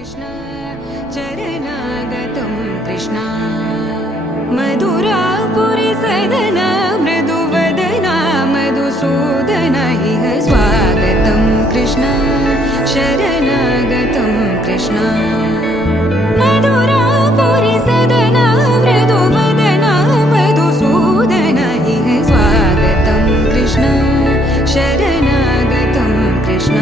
कृष्ण चरणागतं कृष्ण मधुरापुरी सदना मृदुवदना मधुसूदन इह स्वागतं कृष्ण शरणागतं कृष्ण मधुरापुरी सदना मृदुवदना मधुसूदन इह स्वागतं कृष्ण शरणागतं कृष्ण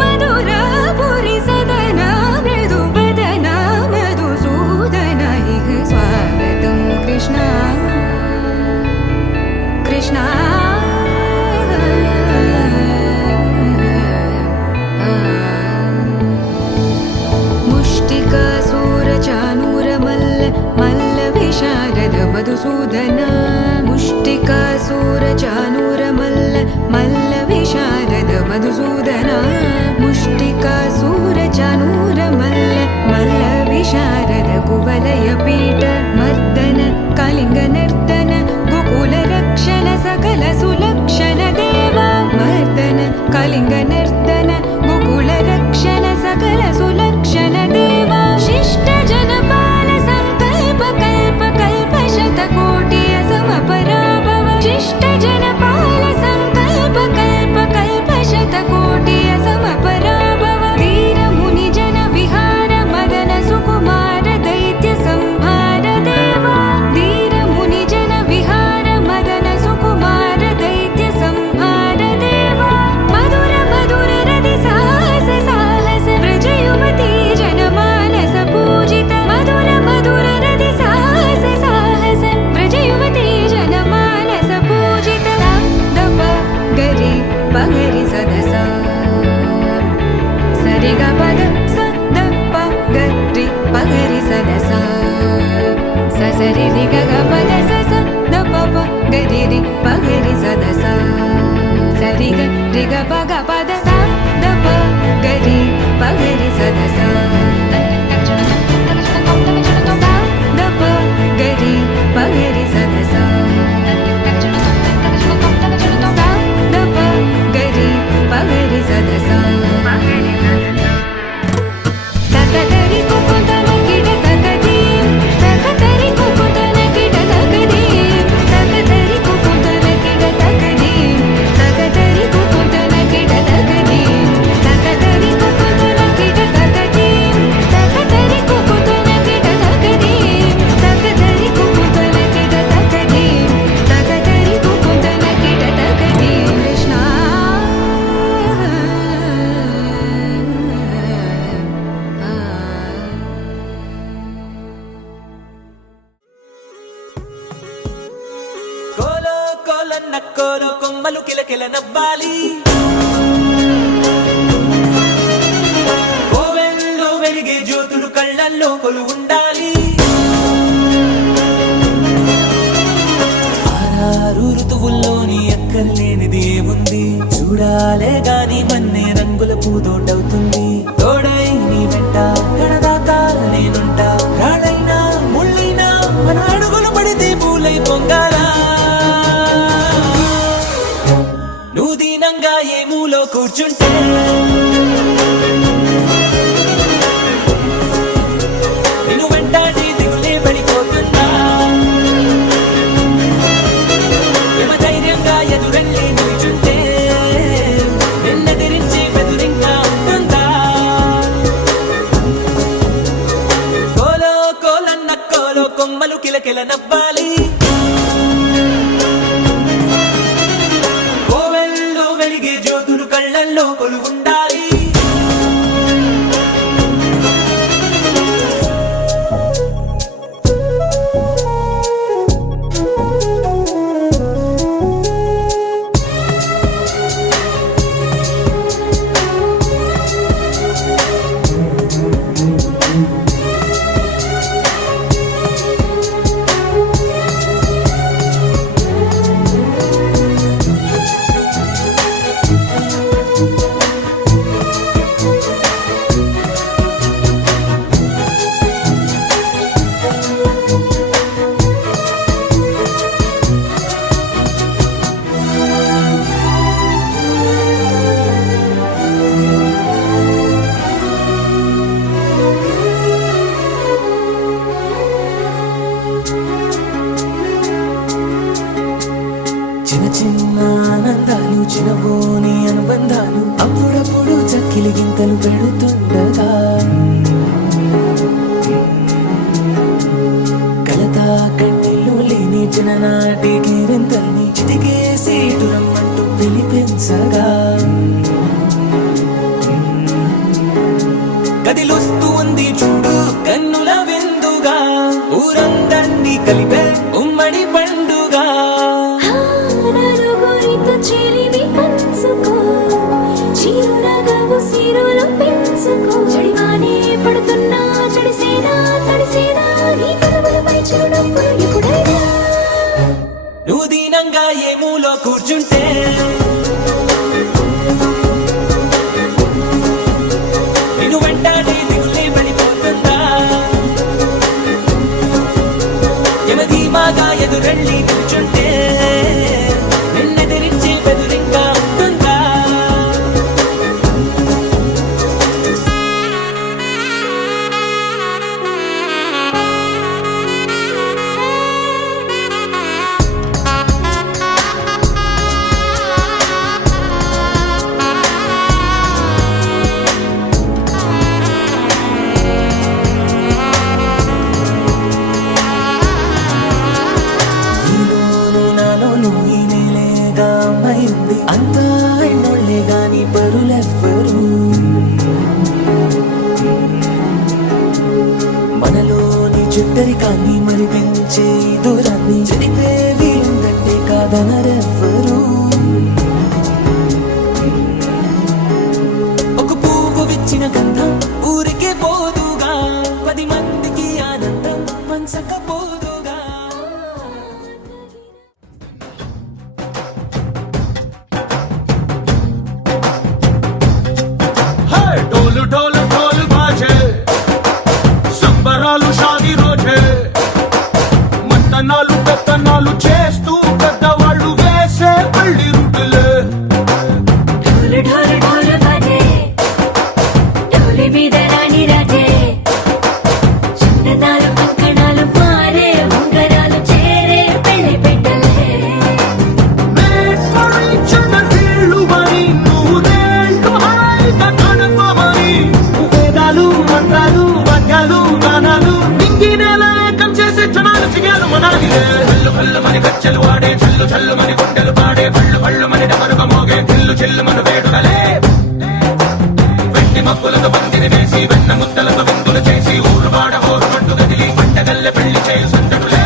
मधुरापुरी सदना मृदुवदना मधुसूदन इह स्वागतं कृष्ण कृष्ण मुष्टिकासूरचानूरमल्ल मल्लविशारद मधुसूदन मुष्टिकासूरचानूरमल्ल मल्लविशारद मधुसूदन मुष्टिकासूरचानूरमल्ल मल्लविशारद कुवलयपीठ मर्दन कलिङ्गनर्तन गोकुलरक्षण सकल सुलक्षण देवा मर्दन कलिङ्गनर्तन गोकुलरक्षण सकल सुलक्षण देवा शिष्ट जनपाल संकल्प कल्प कल्प शतकोटि असमपराभव शिष्ट जनपाल संकल्प कल्प कल्प शतकोटि असमपराभव वीर मुनि जन विहार मदन सुकुमार दैत्य संहार देवा वीर मुनि जन विहार मदन सुकुमार दैत्य संहार देवा मधुर मधुर रति साहस साहस व्रज युवती जनमानस पूजित मधुर मधुर रति साहस साहस व्रज युवती जनमानस पूजित दप गरि पगरि सदस सरि ग पद स द प गरि पगरि सदस स सरि रि ग ग पद स स द प प गरि रि पगरि सदस सरि ग रि ग प ग पद स द प गरि पगरि सदस स द प गरि पगरि सदस स द प गरि पगरि सदस तकतरि कुकुतन किट तकदीम तकतरि कुकुतन किट तकदीम तकतरि कुकुतन किट तकदीम तकतरि कुकुतन किट तकदीम तकतरि कुकुतन किट तकदीम तकतरि कुकुतन किट तकदीम तकतरि कुकुतन किट तकदीम तकतरि कुकुतन किट तकदीम कृष्ण కోలో కోలన్న కోలో కొమ్మలు కిలకిల నవ్వాలి కోవెల్లో వెలిగే జ్యోతులు కళ్ళల్లో కొలు ఉండాలి ఆరారు ఋతువుల్లోని ఎక్కర్లేనిది ఏముంది చూడాలే గాని మన్నే రంగుల పూదోటవుతుంది తోడై నీ వెంట కడదాకా నేనుంటా రాడైనా ముళ్ళైనా మన అడుగులు పడితే పూలై పొంగాలా నువ్వు దీనంగా ఏ మూలో కూర్చుంటే నిన్ను వెంటాడి దిగులే పడిపోతున్నా యమ ధైర్యంగా ఎదురెళ్ళి నిల్చుంటే నిన్నెదిరించి బెదురింకా ఉంటుందా కోలో కోలన్న కోలో కొమ్మలు కిలకిల నవ్వాలి కోవెల్లో వెలిగే జ్యోతులు కళ్ళల్లో కొలు ఉండాలి ఉండగా కలతా కన్నీళ్ళు లేని చిన్ననాటి గిరింతల్ని చితికేసి రమ్మంటూ పిలిపించగా గదిలొస్తూ ఉంది చూడు కన్నుల విందుగా ఊరందర్నీ కలిపే ఉమ్మడి పండుగ నలుగురితో చెలిమి పంచుకో చిరునగవు సిరులు పెంచుకో చెడివానే పడుతున్నా చెడిసేనా తడిసేనా నీ కనుమలపై చిరునవ్వులు ఎప్పుడైనా నువ్వు దీనంగా ఏ మూలో కూర్చుంటే నిన్ను వెంటాడి దిగులే పడిపోతుందా యమధీమాగా ఎదురెళ్ళి కూర్చుంటే నిన్నెదిరించే బెదురింకా ఉంటుందా నీలోను నాలోను ఈ నేలేగా అమ్మాయింది అంతా ఎన్నోళ్ళే గాని పరులెవ్వరు మనలోని చుట్టరికాన్ని మరి పెంచే ఈ దూరాన్ని చెడిపే వీలుందంటే కాదనరెవ్వరు ఒక పువ్వు విచ్చిన గంధం ఊరికే పోదుగా 10 మందికి ఆనందం పంచకపోదుగా ढोल ढोल ढोल बाजे సంబరాలు షాది రోజే మంతనాలు పెత్తనాలు చేస్తూ పెద్దవాళ్ళు వేసే పల్లి రుడ్లే ढोल ढोल ढोल बाजे ढोली మీద రాణి రాజే చందనాలు కంకణాలు మారే ఉంగరాలు చేరే పెళ్లి పెట్టలే చిన్న కీళ్ళు మరి నూరేళ్ళు హాయిగా కనుకోమని వేదాలు మంత్రాలు వాద్యాలు గానాలు నింగినేల ఏకం చేసే క్షణాలు చిగాలు మనాలి హల్లు హల్లు మని గజ్జలు ఆడే చల్లు చల్లు మని గుండెలు పాడే పళ్ళు పళ్ళు మని డమరుక మోగే చిల్లు చిల్లు మన వేడుకలే వెండి మబ్బులతో పందిరి వేసి వెన్న ముద్దలతో విందులు చేసి ఊరు వాడ హోరు పట్టు గదిలి పంటగల్లె పెళ్లి చేయు సందడులే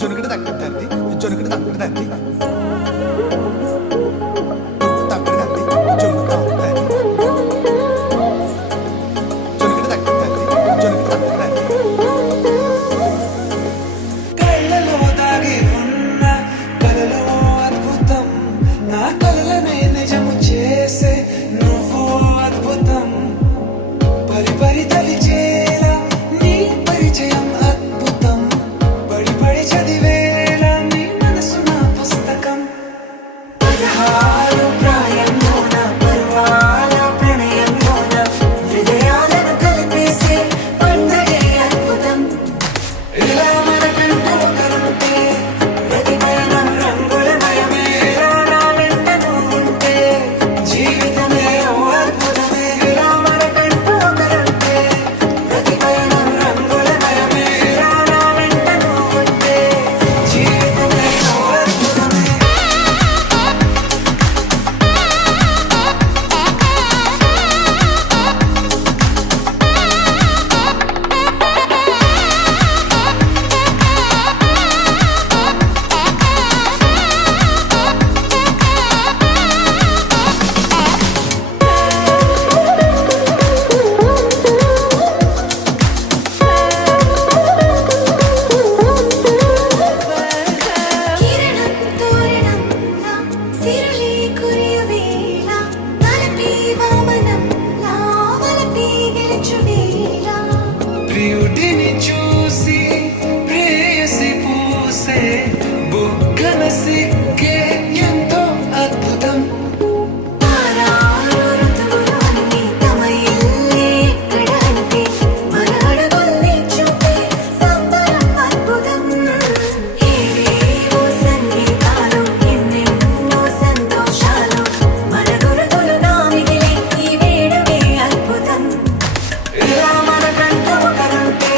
జొనగడ తగ్గదండి జొనగడ తగ్గదండి కళ్ళలో దాగి ఉన్న కలలో అద్భుతం నా కలలనే నిజము చేసే నువ్వు అద్భుతం పరి పరి తలిచేలా నీ పరిచయం అద్భుతం పడి పడి చదివేలా నీ మనసు నా పుస్తకం ప్రియుడిని చూసి ప్రేయసి పూసే బుగ్గన సిగ్గే ఎంతో అద్భుతం. ఇలా మనకంటూ ఒకరుంటే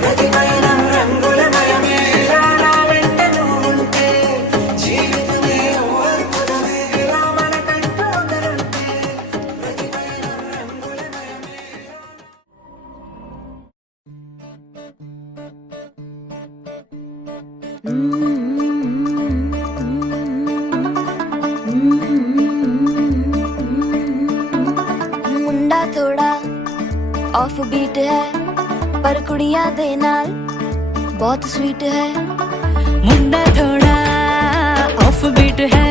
ప్రతిపైన రంగులమయమే. ఇలా నా వెంట నువ్వుంటే జీవితమే ఓ అద్భుతమే. ఇలా మనకంటూ ఒకరుంటే ప్రతిపైన రంగులమయమే. मुंडा थोड़ा ऑफ बीट है पर कुड़ियां दे नाल बहुत स्वीट है। मुंडा थोड़ा ऑफ बीट है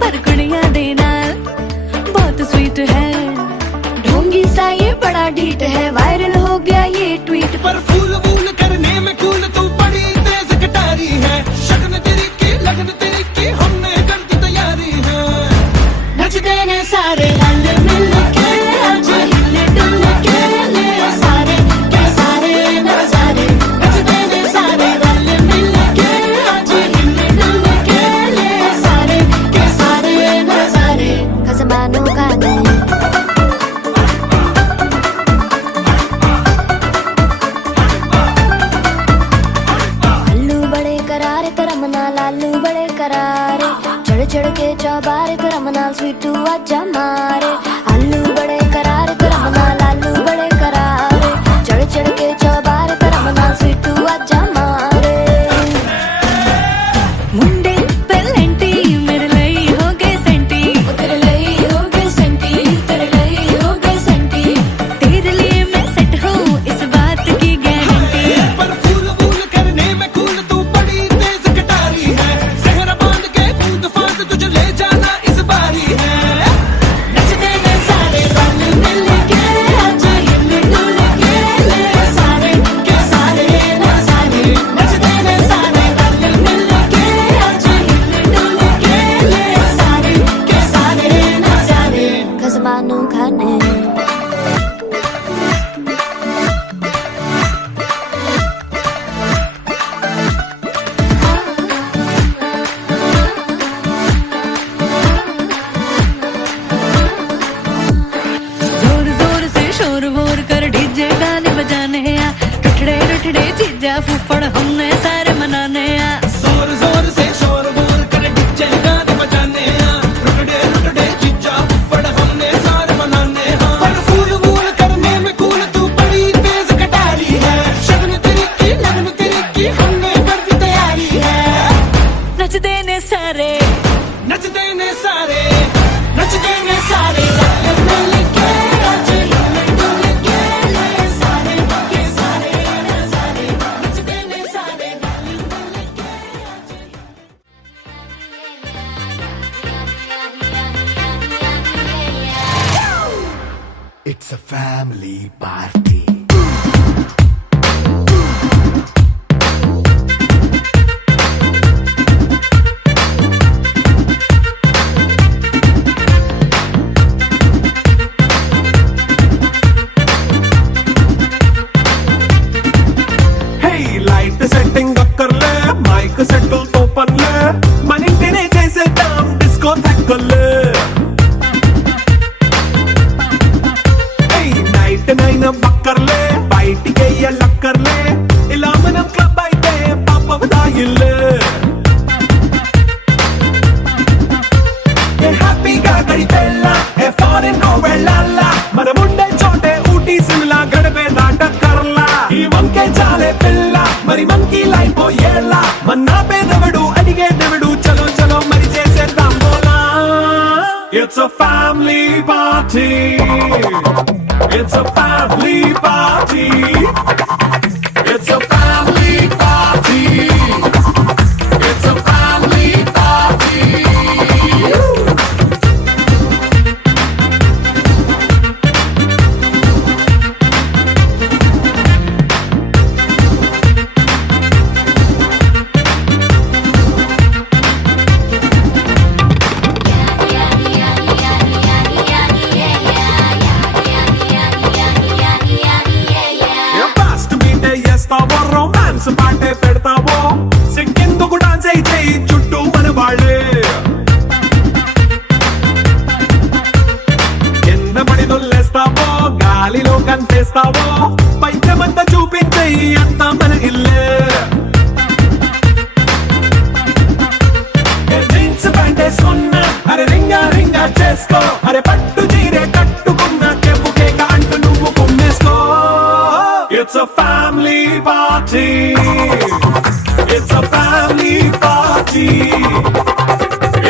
पर कुड़ियां दे नाल बहुत स्वीट है। ढोंगी सा ये बड़ा डीट है, वायरल हो गया ये ट्वीट। पर फूल वूल करने में कूल तू बड़ी तेज कटारी है। शगन तेरी की लगन तेरी की हमने कर दी तैयारी है। नचते ने सारे रल मिल के आज हिले डुल के ले सारे के सारे नजारे। नचते ने सारे रल मिल के आज हिले डुल के ले सारे के सारे नजारे। खसमानों का नहीं लालू बड़े करारे चढ़ चढ़ के चौबारे तो रमनाल स्वीटू आजा मारे। आलू बड़े करारे तो रमनाल लालू बड़े करारे चढ़ चढ़ के चौबारे तो रमनाल स्वीटू आजा मारे। मुंडे पेलेंटी मेरे लई हो गए सेंटी। तेरे लई हो गए सेंटी, तेरे लई हो गए सेंटी। तेरे लिए मैं सेट हूँ इस बात की गारंटी। पर फूल वूल करने में कूल तू बड़ी तेज कटारी है। सहरा बांध के कूद फांद तुझे ले जाना इस बारी है। नचते ने सारे रल मिल के आज हिले डुल के ले सारे के सारे नजारे। नचते ने सारे रल मिल के आज हिले डुल के ले सारे के सारे नजारे। खसमानू खाने जोर जोर से शोर वोर कर डीजे गाने बजाने आ। रठड़े रठड़े चीजा फुफड़ हमने सारे मनाने आ। जोर जोर से शोर वोर कर डीजे गाने बजाने हैं। रुकड़े रुकड़े चिच्चा फुफड़ हमने सारे मनाने हैं। पर फूल वूल करने में कूल तू बड़ी तेज कटारी है। शगन तेरी की लगन तेरी की हमने कर दी तैयारी है। नचते ने सारे नचते ने सारे नचते ने सारे रल मिल के आज हिले डुल के ले सारे के सारे नजारे। नचते ने सारे रल मिल के आज It's a family party. Hey, light setting అక్కర్లే మైక్ సెట్టుల్ తో పర్లే మన ఇంటినే చేసేద్దాం డిస్కో థక్కర్లే. Hey, నైట్ నైన్ బక్కర్లే బయటికి ఎల్లక్కర్లే ఇలా మనం క్లబ్ అయితే పాపం దాయిల్లే. ఏ హ్యాపీగా గడిపెళ్ళా ఏ ఫారెన్ నో వెళ్ళాలా మనముండే చోటే ఊటీ సిమ్లా గడిపే దాటక్కర్లా. ఈ వంకే చాలే పిల్ల మరి మనకి లైఫ్ ఏళ్ళ మన్నా పేదవడు అడిగేదెవడు చలో చలో మరి చేసేద్దాం బోలా. It's a family party. It's a family party. It's a family party. It's a family party. It's a family party. It's a family party.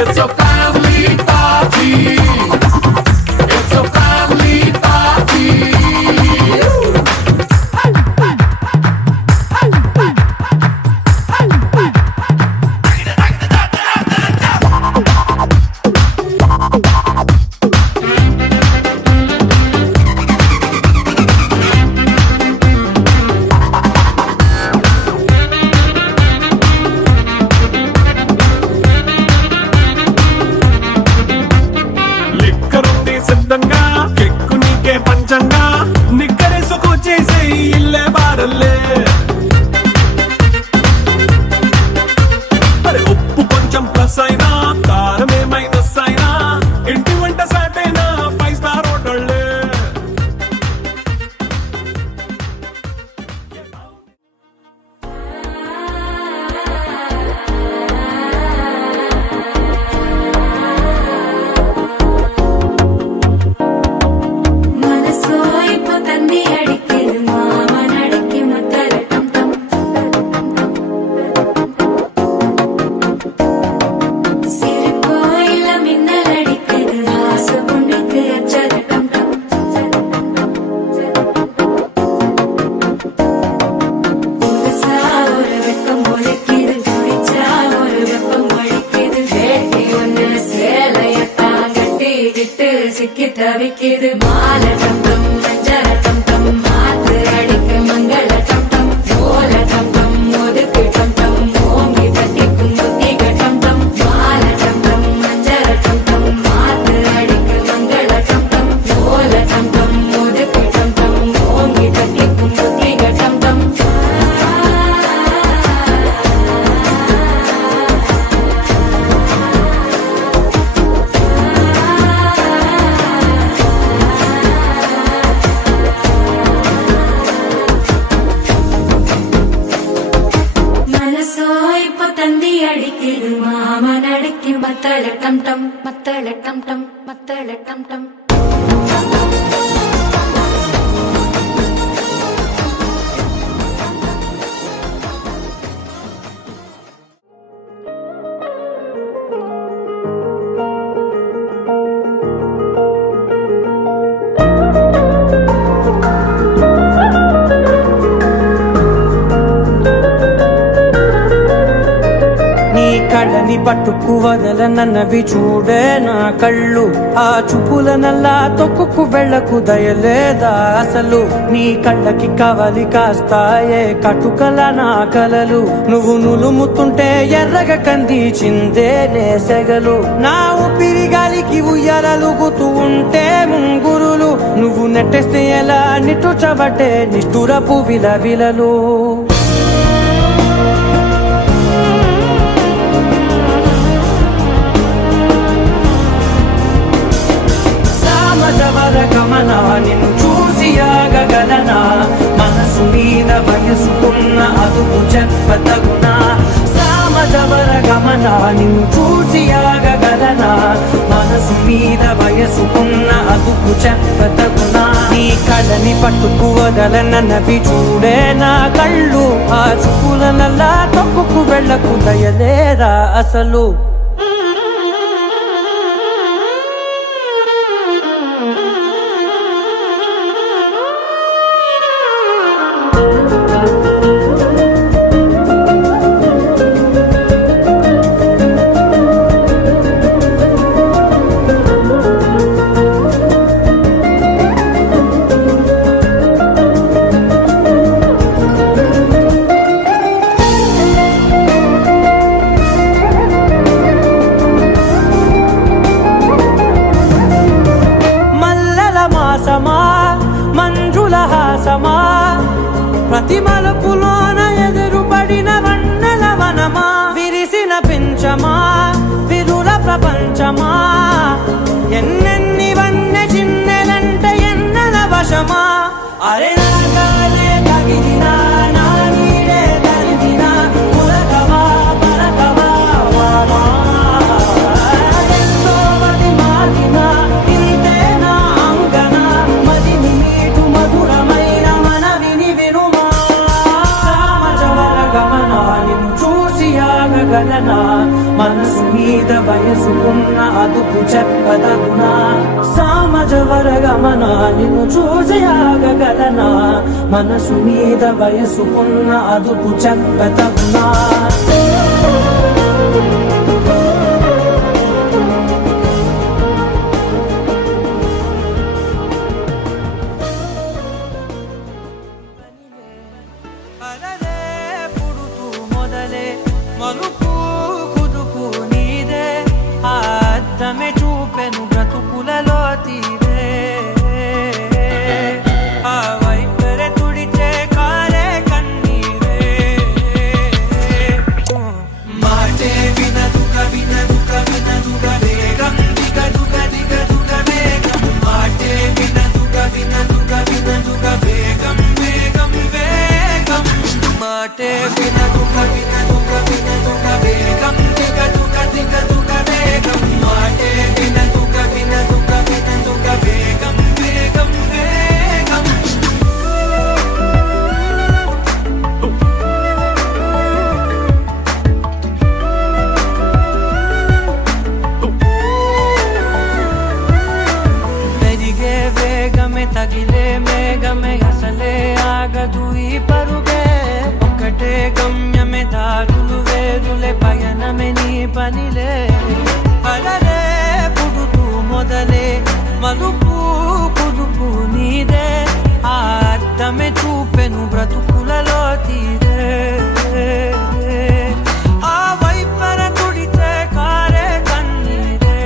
It's a family party. It's a family party. లిక్కరుంది సిద్ధంగా కెక్కు నీకే పంచంగా నిక్కరేసుకొచ్చేసే ఇల్లే బారల్లే అరే ఉప్పు కొంచెం plus అయినా కారమే minus అయినా ఇంటి వంట సాటైనా 5 స్టార్ హోటళ్ళే മനസ്സോ ഇപ്പൊ തന്നെ അടിക്കരുത് മാമനടക്കി മുത്തലട്ടം ടം സിരിപ്പോ ഇല്ല മിന്നലടിക്കരുത് ആസപുണ്ണിക്ക് അച്ചരട്ടം ടം പുതുസാ ഒരു വെക്കം മുളക്കിയത് കുടിച്ചാ ഒരു വെപ്പം മടിക്കത് വേട്ടി ഒന്ന് சேலையத்தா கட்டிக்கிட்டு சிக்கி தவிக்குது மாலை டம் டம் மஞ்சள் டம் டம் மாத்து அடிக்க மங்கள டம் டம் ஓல டம் டம் ஒதுக்கு டம் டம் ஓங்கி தட்டிக்கும் புத்திக டம் டம் மாலை டம் டம் மஞ்சள் டம் டம் மாத்து அடிக்க மங்கள டம் டம் ஓல டம் டம் ஒதுக்கு டம் டம் ஓங்கி தட்டிக்கும் புத்திக டம் டம் മനസ്സോ ഇപ്പൊ തന്തി അടിക്കരുത് മാമനടക്കി മത്തളട്ടം ടം മത്തളട്ടം ടം മത്തളട്ടം ടം నీ కళ్ళని పట్టుకు వదలనన్నవి చూడే నా కళ్ళు ఆ చూపుల నల్లా తొక్కుకు వెళ్ళకు దయలేదా అసలు నీ కళ్ళకి కవలి కాస్తాయే కటుకల నా కలలు నువ్వు నులుముతుంటే ఎర్రగా కందిచిందే నేసెగలు నా ఊపిరి గాలికి ఉయ్యాలలుగుతూ ఉంటే ముంగురులు నువ్వు నెట్టేస్తే ఎలా నిట్టుచబట్టే నిష్ఠురపు విలవిలలు సామజవర గమన నిన్ను చూసి ఆగగలనా మనసు మీద వయసుకున్న అదుపు చెప్పతగునా సామజవర గమన నిన్ను చూసి ఆగగలనా మనసు మీద వయసుకున్న అదుపు చెప్పతగునా నీ కళ్ళని పట్టుకు వదలనన్నవి చూడే నా కళ్ళు ఆ చూపుల నల్లా తొక్కుకు వెళ్ళకు దయలేరా అసలు ప్రతి మలుపులోన ఎదురుపడిన వన్నెల వనమా విరిసిన పించమా విరుల ప్రపంచమా ఎన్నెన్ని వన్నె చిన్నెలంటే ఎన్నెల వశమా అరే నాగాలే తగిలినా నా నీడే తరిమినా పులకవా పలకవా వామా ఎంతో మది మాగినా ఇంతే నా అంగన మదిని మీటు మధురమైన మనవిని విను ఆగగలనా మనసు మీద వయసుకున్న అదుపు చెప్పదగునా సామజ వరగమన నిన్ను చూసి ఆగగలనా మనసు మీద వయసుకున్న అదుపు చెప్పదగునా అలలే పుడుతూ మొదలే మలుపు కుదుపు నీదే ఆ అద్దమే చూపెను బ్రతుకులలో తీరే ఆ వైపరే తుడిచే కారే కన్నీరే మాటే వినదుక వినదుక వినదుక వేగం దిగదుక దిగదుక వేగం మాటే వినదుక వినదుక వినదుక వేగం వేగం వేగం మాటే వినదుక వినదుక వినదుక వేగం దిగదుక దిగదుక వేగం మాటే వినదుక వినదుక వినదుక వేగం వేగం వేగం పెరిగే వేగమే తగిలే మేఘమే అసలే ఆగదు ఈ పరుగే ఒకటే గమ్యమే దారులు వేరులే పయనమే నీ పనిలే అలలే పుడుతూ మొదలే మలుపు కుదుపు నీదే ఆ అర్థమే చూపెను బ్రతుకులలో తీరే ఆ వైపర తుడిచే కారే కన్నీరే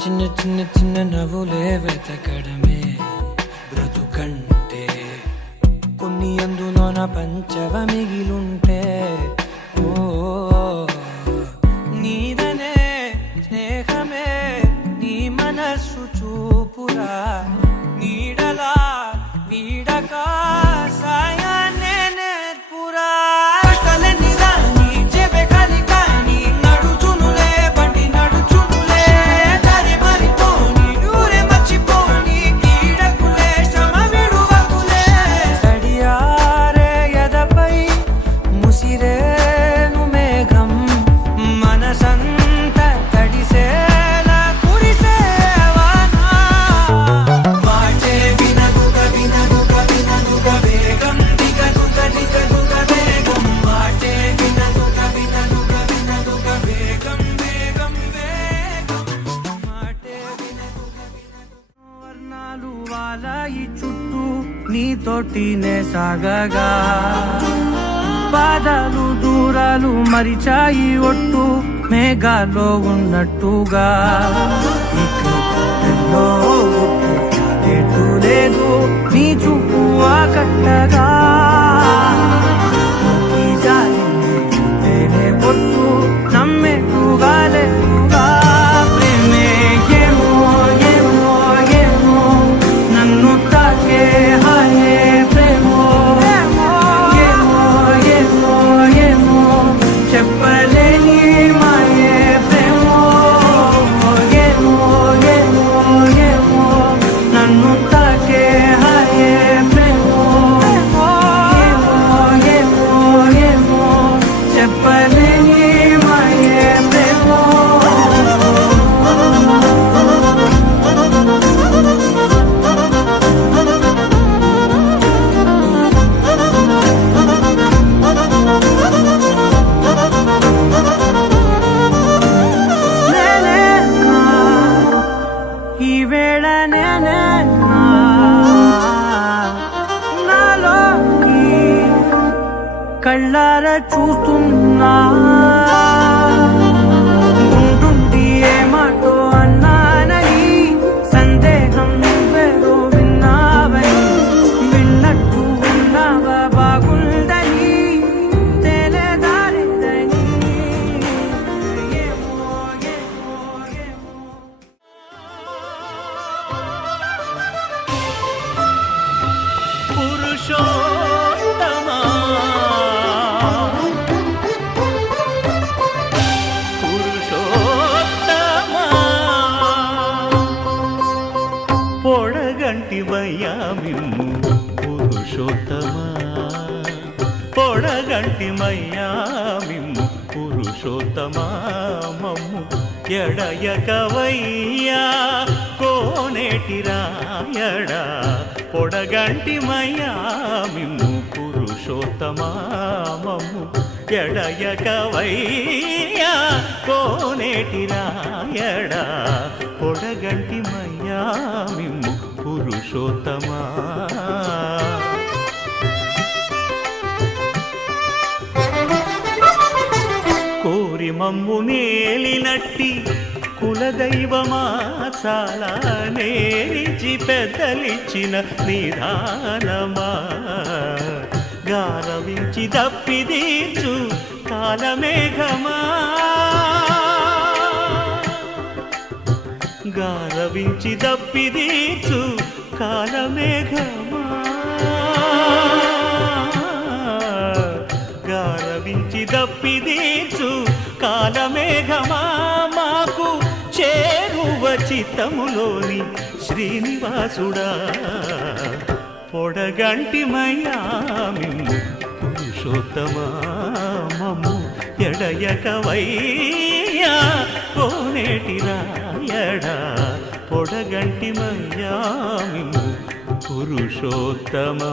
చిన్న చిన్న చిన్న నవ్వులే వెతకడమే బ్రతుకంటే కొన్ని అందులోన పంచవ మిగిలుంటే ఓ నీదనే స్నేహమే నీ మనస్సు చూపురా నీడలా వీడక సాయాన్నే నేర్పురా కష్టలని దాన్ని చెబే కలికాని నడుచునులే బండి నడుచునులే దారి మరిపోని ఊరే మర్చిపోని కీడకులే శ్రమ విడువకులే తడియారే ఎదపై ముసిరేను మేఘం మనసంత తడిసేలా కురిసేవానా మాటే వినదుక వినదుక వినదుక వేగం దిగదుక దిగదుక వేగం మాటే వినదుక వినదుక వినదుక వేగం వేగం వేగం మాటే వర్ణాలు వాలాయి చుట్టూ నీతోటినే సాగగా పాదాలు దూరాలు మరిచాయి ఒట్టు మేఘాలో ఉన్నట్టుగా ఇక గుట్టెల్లో గుట్టు లేదు నీ చూపు ఆకట్టగా ఈ జాలినే పొట్టు నమ్మేట్టుగా లేదుగా ప్రేమే ఏమో ఏమో ఏమో నన్ను తాకే హాయే ప్రేమో ఏమో ఏమో ఏమో చెప్పలేని మాయే ప్రేమో ఏమో ఏమో ఏమో నన్ను తాకే హాయే ప్రేమో ఏమో ఏమో ఏమో చెప్పలేని మాయే ప్రేమో నేనే నా ఈ వేళ నేనే నా నాలోకి కళ్ళార చూస్తున్నా ఉంటుండి ఏ మాటో అన్నానని సందేహం వేరో మిమ్ము పురుషోత్తమా పొడగంటిమయ్యా మిమ్ము పురుషోత్తమా మమ్ము ఎడయకవయ్యా కోనేటి రాయడా పొడగంటిమయ్యా మిమ్ము పురుషోత్తమా మమ్ము ఎడయకవయ్యా కోనేటి రాయడా పొడగంటిమయ్యా మిమ్ము పురుషోత్తమా కోరి మమ్ము నేలినట్టి కులదైవమా చాలా నేరిచి పెద్దలిచ్చిన నిదానమా గారవించి దప్పిదీర్చు కాలమేఘమా గారవించి దప్పిదీర్చు కాలమేఘమా గారవించి దప్పిదీర్చు కాలమేఘమా మాకు చేరువ చిత్తములోని శ్రీనివాసుడా పొడగంటిమయ్యా మిమ్ము పురుషోత్తమా మమ్ము ఎడయకవయ్యా కోనేటి రాయడా పొడగంటిమయ్యా మిమ్ము పురుషోత్తమా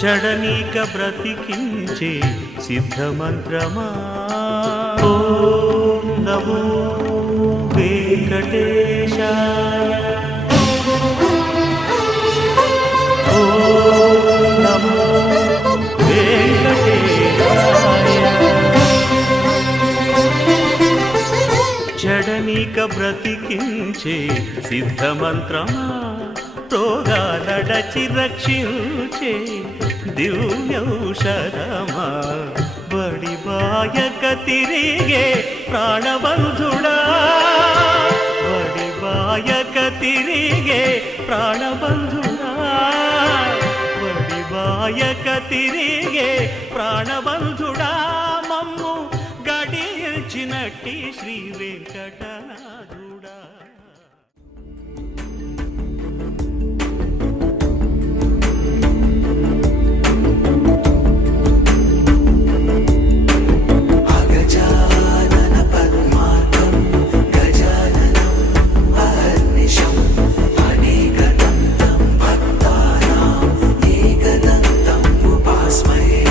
చడనీక బ్రతికించే సిద్ధమంత్రమా ఓం నమో వెంకటేశాయ ఓం నమో వెంకటేశాయ చడనీక బ్రతికించే సిద్ధమంత్రమా రోగాలడచి రక్షించే దివ్యౌషధమా బడిబాయక తిరిగే ప్రాణబంధుడా బడిబాయక తిరిగే ప్రాణబంధుడా బడిబాయక తిరిగే ప్రాణబంధుడా మమ్ము గడిచినట్టి శ్రీ వెంకటనాథుడా అగజానన పద్మార్కం గజాననం అహర్నిశం అనేకదంతం భక్తానాం ఏకదంతం ఉపాస్మహే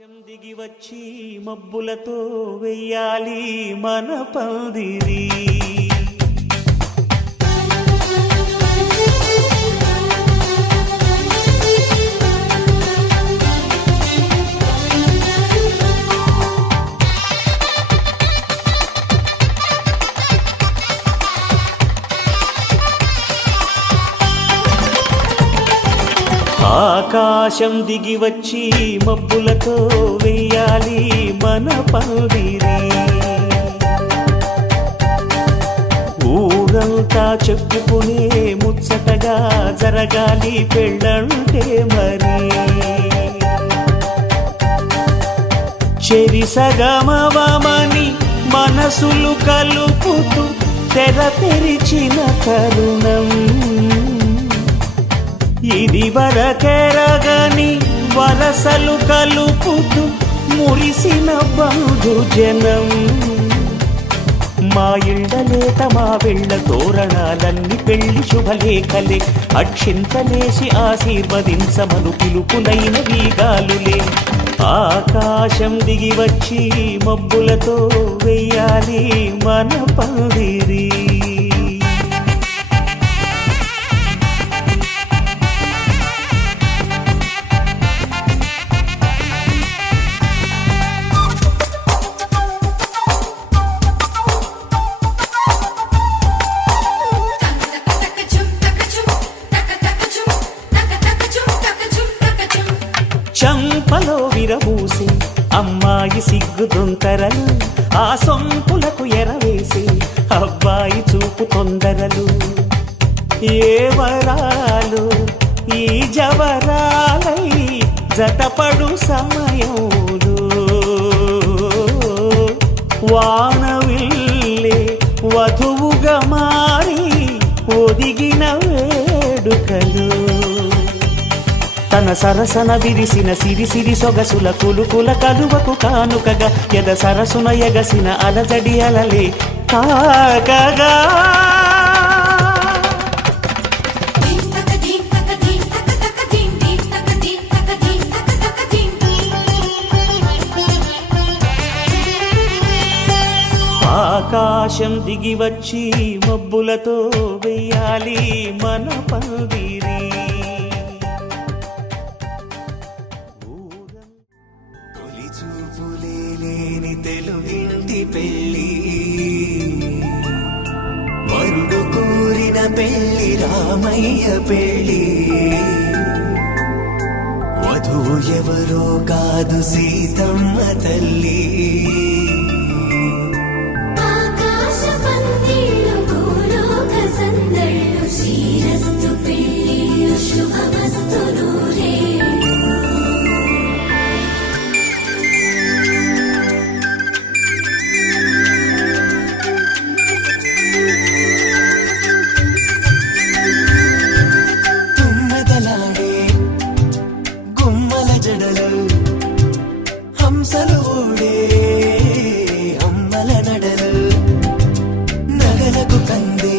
దిగి వచ్చి మబ్బులతో వెయ్యాలి మన పందిరి. ఆకాశం దిగి వచ్చి మబ్బులతో వెయ్యాలి మన పందిరి. ఊరంతా చెప్పుకునే ముచ్చటగా జరగాలి పెళ్ళంటే మరి. చెరిసగమవమని మనసులు కలుపుతూ తెర తెరిచిన తరుణం. ఇది వరకెరగని వరసలు కలుపుతూ మురిసిన బంధుజనం. మా ఇళ్ళలేత మా వెళ్ళ తోరణాలన్నీ పెళ్లి శుభలేఖలే. అక్షింతలేసి ఆశీర్వదించమను పిలుపులైన వీగాలులే. ఆకాశం దిగి వచ్చి మబ్బులతో వెయ్యాలి మన పందిరి. చంపలో విరబూసి అమ్మాయి సిగ్గు దొంతరలు. ఆ సొంపులకు ఎరవేసి అబ్బాయి చూపు తొందరలు. ఏ వరాలు ఈ జవరాలై జతపడు సమయంలో. వానవిల్లే వధువుగా మారి ఒదిగిన వేడుకలు. తన సరసన విరిసిన సిరిసిరి సొగసుల కులుకుల కలువకు కానుకగా ఎద సరసున ఎగసిన అలజడి అలలే కాకగా. ఆకాశం దిగి వచ్చి మబ్బులతో వెయ్యాలి మన పందిరి. చూపులేని తెలుగింటి పెళ్ళి, వరుడు కోరిన పెళ్ళి రామయ్య పెళ్ళి. వధువు ఎవరో కాదు సీతమ్మ తల్లి. శ్రీరస్తు పెళ్ళి శుభమస్తు నూరే. తుమ్మెదలాడే గుమ్మల జడలు, హంసలు ఓడే అమ్మల నడలు. నగలకు కందే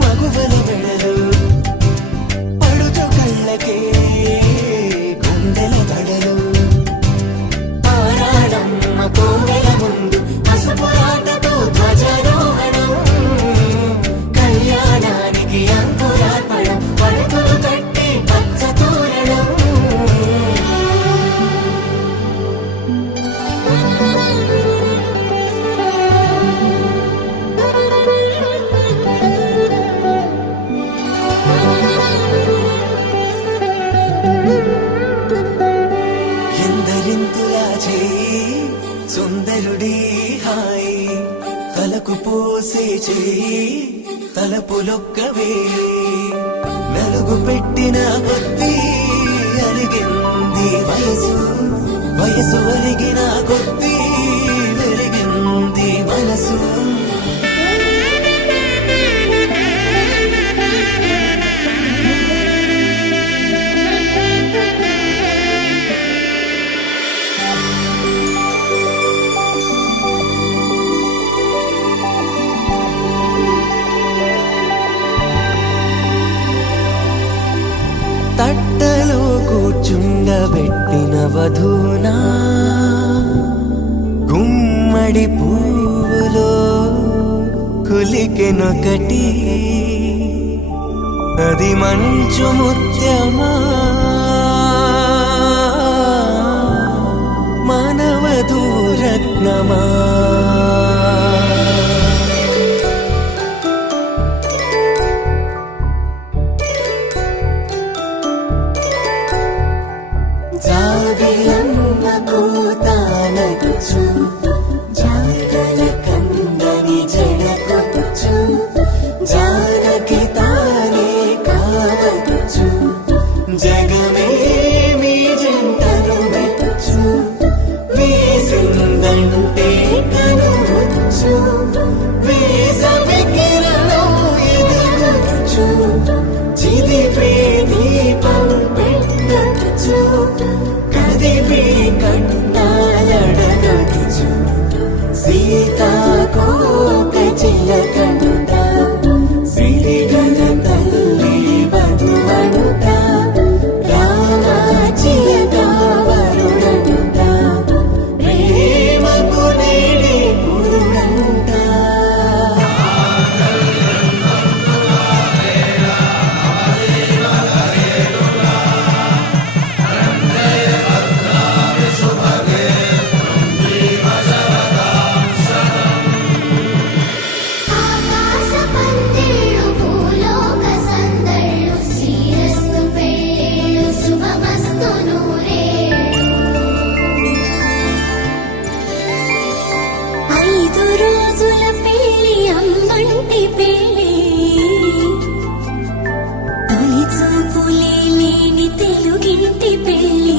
మగువల మెడలు, పడుచు కళ్ళకే గుండెల తడలు. ఆరాడమ్మ కోవెల ముందు పసుపురాటతో ధ్వజారోహణం. కళ్యాణానికి అంకురార్పణం, పడుతులు కట్టి పచ్చ తోరణం. ఎందరింతులా చేయి సుందరుడి హాయి, తలకు పోసే చేయి తలపులొక్కవే. నలుగు పెట్టిన కొద్దీ అలిగింది వయసు, వయసు ఒలిగిన కొద్దీ వెలిగింది మనసు. తట్టలో కూర్చుండబెట్టిన వధూనా గుమ్మడి పువ్వులో కులికెనొకటి అది మంచు ముత్యమా మానవధూరత్నమా జాబిలమ్మ కూతానగుచు జాగల కందని జడకొట్టుచు జానకి తానే కావదుచు జగమే మీ జంటను వెతుచు వేసిందంటే కనువదుచు వేసవి కిరణం ఎదుగుచు చిదిపే దీపం పెట్టదుచు కదిపే కన్నాలడగదుచు సీతాకోక చిలకనుట సిరిగల తల్లి వధువనుట రామ చిలక వరుడనుట ప్రేమకు నేడే పురుడంట ఆకాశ పందిళ్ళు భూలోక సందళ్ళు శ్రీరస్తు పెళ్ళిళ్ళు శుభమస్తు నూరేళ్ళు 5 రోజుల పెళ్ళి అమ్మంటి పెళ్ళి తొలి చూపులే లేని తెలుగింటి పెళ్ళి